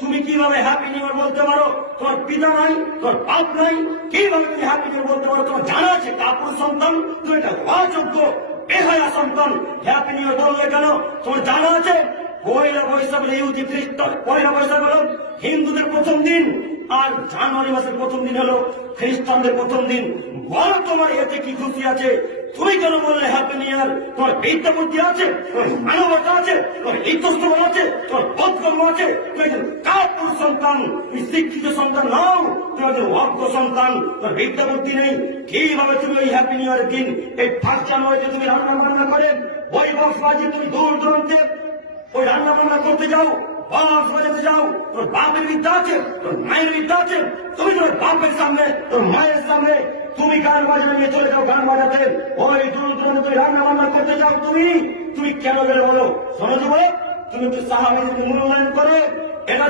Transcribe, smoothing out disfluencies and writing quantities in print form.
তুমি কিভাবে happy new year বলতে পারো? তোমার পিতা নাই, তোমার বাপ নাই, কিভাবে তুমি হ্যাপি নিউ ইয়ার বলতে পারো? তোমার জানা আছে কাপুর সন্তান, তুমি একটা অযোগ্য বেহায়া সন্তান, হ্যাপি নিউ ইয়ার বললে কেন? তোমার জানা আছে পয়লা বৈশাখ ইহুদি খ্রিস্টান, পয়লা বৈশাখ হলো হিন্দুদের প্রথম দিন, আর জানুয়ারি মাসের প্রথম দিন হলো খ্রিস্টানদের প্রথম দিন। বলো তোমার এতে কি খুশি আছে? তুমি কেন বললে হ্যাপি নিউ ইয়ার? তোমার বিদ্যা বুদ্ধি আছে, তোমার মানবতা আছে, তোমার ইতস্তম আছে, তোমার বোধগম্য আছে। তুমি একজন কাপুর সন্তান, তুমি শিক্ষিত সন্তান নাও, তুমি একজন অজ্ঞ সন্তান, তোমার বিদ্যা বুদ্ধি নেই। কিভাবে তুমি ওই হ্যাপি নিউ ইয়ারের দিন এই 1 জানুয়ারিতে তুমি রান্না বান্না করে ওই বক্স বাজিয়ে তুমি দূর দূরান্তে ওই রান্না বান্না করতে যাও, বক্স বাজাতে যাও? তোর বাপের বিদ্যা আছে, তোর মায়ের বিদ্যা আছে, তুমি তোর বাপের সামনে, তোর মায়ের সামনে তুমি গান বাজানো নিয়ে চলে যাও গান বাজাতে, ওই দূর দূরান্তে তুমি রান্না বান্না করতে যাও? তুমি কেন গেলে বলো? শোনো যুবক, তুমি একটু সাহাবাদের মূল্যায়ন করে এটা